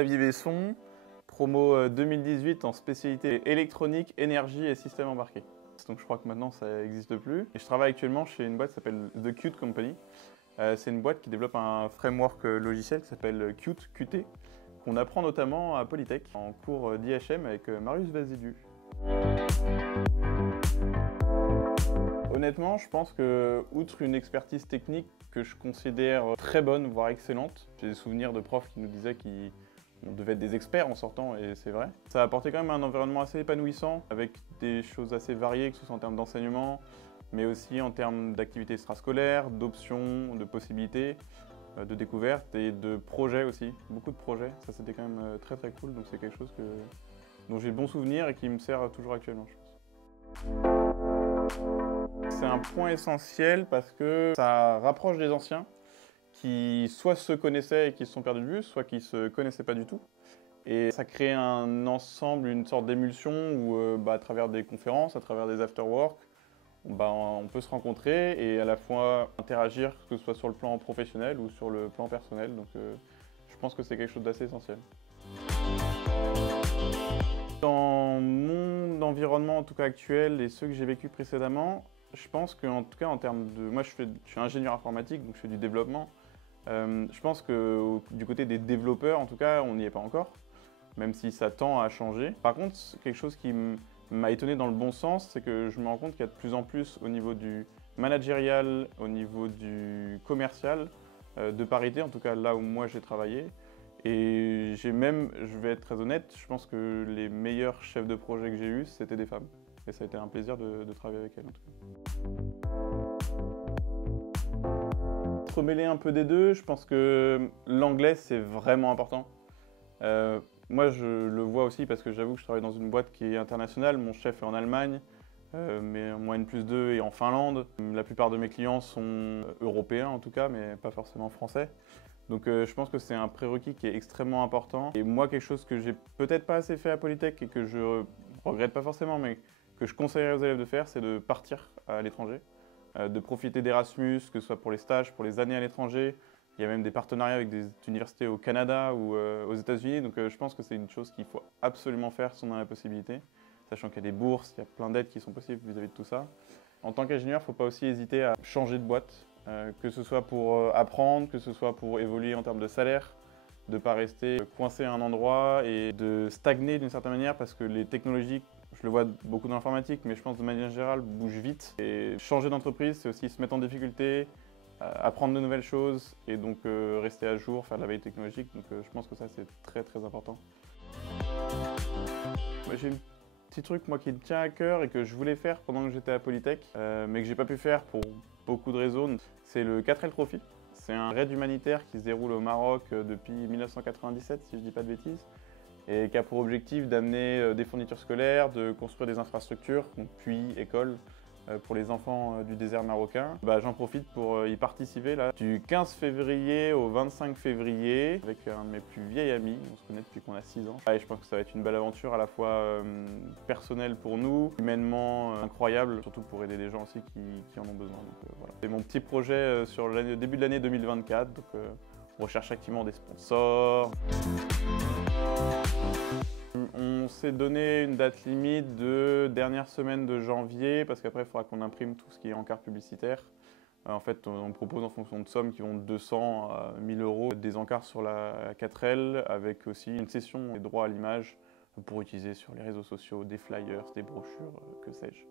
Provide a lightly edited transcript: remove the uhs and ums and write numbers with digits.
Xavier Besson, promo 2018 en spécialité électronique, énergie et système embarqué. Donc je crois que maintenant ça n'existe plus. Et je travaille actuellement chez une boîte qui s'appelle The Qt Company. C'est une boîte qui développe un framework logiciel qui s'appelle Qt, qu'on apprend notamment à Polytech en cours d'IHM avec Marius Vazidu. Honnêtement, je pense que, outre une expertise technique que je considère très bonne, voire excellente, j'ai des souvenirs de profs qui nous disaient qu'on devait être des experts en sortant, et c'est vrai. Ça a apporté quand même un environnement assez épanouissant, avec des choses assez variées, que ce soit en termes d'enseignement, mais aussi en termes d'activités extrascolaires, d'options, de possibilités, de découvertes et de projets aussi. Beaucoup de projets, ça c'était quand même très très cool, donc c'est quelque chose dont j'ai de bons souvenirs et qui me sert toujours actuellement, je pense. C'est un point essentiel parce que ça rapproche des anciens qui soit se connaissaient et qui se sont perdus de vue, soit qui ne se connaissaient pas du tout. Et ça crée un ensemble, une sorte d'émulsion où à travers des conférences, à travers des after-work, on peut se rencontrer et à la fois interagir, que ce soit sur le plan professionnel ou sur le plan personnel. Donc je pense que c'est quelque chose d'assez essentiel. Dans mon environnement en tout cas actuel et ceux que j'ai vécu précédemment, je pense qu'en tout cas en termes de... Moi je suis ingénieur informatique, donc je fais du développement. Je pense que du côté des développeurs en tout cas on n'y est pas encore, même si ça tend à changer. Par contre, quelque chose qui m'a étonné dans le bon sens, c'est que je me rends compte qu'il y a de plus en plus au niveau du managérial, au niveau du commercial, de parité, en tout cas là où moi j'ai travaillé. Et j'ai même, je vais être très honnête, je pense que les meilleurs chefs de projet que j'ai eus, c'était des femmes. Et ça a été un plaisir de travailler avec elles en tout cas. Remêler un peu des deux, je pense que l'anglais c'est vraiment important. Moi je le vois aussi parce que j'avoue que je travaille dans une boîte qui est internationale, mon chef est en Allemagne, mais moi N+2 est en Finlande. La plupart de mes clients sont européens en tout cas, mais pas forcément français. Donc je pense que c'est un prérequis qui est extrêmement important. Et moi, quelque chose que j'ai peut-être pas assez fait à Polytech et que je regrette pas forcément, mais que je conseillerais aux élèves de faire, c'est de partir à l'étranger, de profiter d'Erasmus, que ce soit pour les stages, pour les années à l'étranger. Il y a même des partenariats avec des universités au Canada ou aux États-Unis. Donc je pense que c'est une chose qu'il faut absolument faire si on a la possibilité, sachant qu'il y a des bourses, il y a plein d'aides qui sont possibles vis-à-vis de tout ça. En tant qu'ingénieur, il ne faut pas aussi hésiter à changer de boîte. Que ce soit pour apprendre, que ce soit pour évoluer en termes de salaire, de ne pas rester coincé à un endroit et de stagner d'une certaine manière parce que les technologies, je le vois beaucoup dans l'informatique, mais je pense de manière générale, bougent vite. Et changer d'entreprise, c'est aussi se mettre en difficulté, apprendre de nouvelles choses et donc rester à jour, faire de la veille technologique. Donc je pense que ça, c'est très très important. J'ai un petit truc moi qui me tient à cœur et que je voulais faire pendant que j'étais à Polytech, mais que j'ai pas pu faire pour beaucoup de raisons. C'est le 4L Trophy. C'est un raid humanitaire qui se déroule au Maroc depuis 1997, si je dis pas de bêtises, et qui a pour objectif d'amener des fournitures scolaires, de construire des infrastructures, donc puits, écoles, pour les enfants du désert marocain. J'en profite pour y participer là, du 15 février au 25 février avec un de mes plus vieils amis. On se connaît depuis qu'on a 6 ans. Et je pense que ça va être une belle aventure à la fois personnelle pour nous, humainement incroyable, surtout pour aider des gens aussi qui en ont besoin. Voilà. C'est mon petit projet sur le début de l'année 2024. Donc, on recherche activement des sponsors. On s'est donné une date limite de dernière semaine de janvier parce qu'après il faudra qu'on imprime tout ce qui est encart publicitaire. En fait, on propose en fonction de sommes qui vont de 200 à 1000 € des encarts sur la 4L avec aussi une session des droits à l'image pour utiliser sur les réseaux sociaux, des flyers, des brochures, que sais-je.